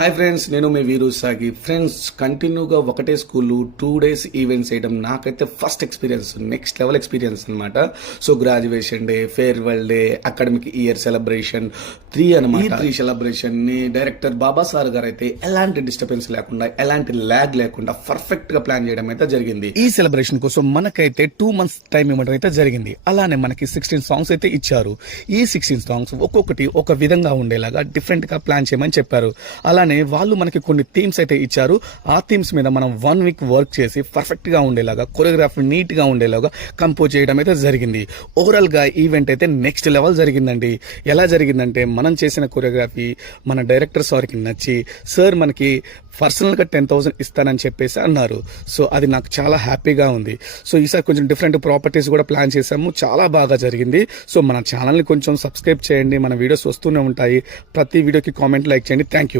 Hi friends నేను మీ వీరు సాగి ఫ్రెండ్స్ కంటిన్యూగా ఒకటే స్కూల్ టూ డేస్ ఈవెంట్స్ చేయడం నాకైతే first experience next level experience అనమాట so graduation day farewell day academic year celebration three అనమాట త్రీ సెలబ్రేషన్ని డైరెక్టర్ బాబా సార్ గారు అయితే ఎలాంటి డిస్టర్బెన్స్ లేకుండా ఎలాంటి ల్యాగ్ లేకుండా పర్ఫెక్ట్గా ప్లాన్ చేయడం అయితే జరిగింది. ఈ సెలబ్రేషన్ కోసం మనకైతే టూ మంత్స్ టైం ఇవ్వడం అయితే జరిగింది. అలానే మనకి సిక్స్టీన్ సాంగ్స్ అయితే ఇచ్చారు. ఈ సిక్స్టీన్ సాంగ్స్ ఒక్కొక్కటి ఒక విధంగా ఉండేలాగా డిఫరెంట్గా ప్లాన్ చేయమని చెప్పారు. అలానే వాళ్ళు మనకి కొన్ని థీమ్స్ అయితే ఇచ్చారు. ఆ థీమ్స్ మీద మనం వన్ వీక్ వర్క్ చేసి పర్ఫెక్ట్గా ఉండేలాగా కొరియోగ్రాఫీ నీట్గా ఉండేలాగా కంపోజ్ చేయడం అయితే జరిగింది. ఓవరాల్గా ఈవెంట్ అయితే నెక్స్ట్ లెవెల్ జరిగిందండి. ఎలా జరిగిందంటే మనం చేసిన కొరియోగ్రఫీ మన డైరెక్టర్ సార్కి నచ్చి సార్ మనకి పర్సనల్గా టెన్ థౌసండ్ ఇస్తానని చెప్పేసి అన్నారు. సో అది నాకు చాలా హ్యాపీగా ఉంది. సో ఈసారి కొంచెం డిఫరెంట్ ప్రాపర్టీస్ కూడా ప్లాన్ చేసాము చాలా బాగా జరిగింది. సో మన ఛానల్ని కొంచెం సబ్స్క్రైబ్ చేయండి. మన వీడియోస్ వస్తూనే ఉంటాయి. ప్రతి వీడియోకి కామెంట్ లైక్ చేయండి. Thank you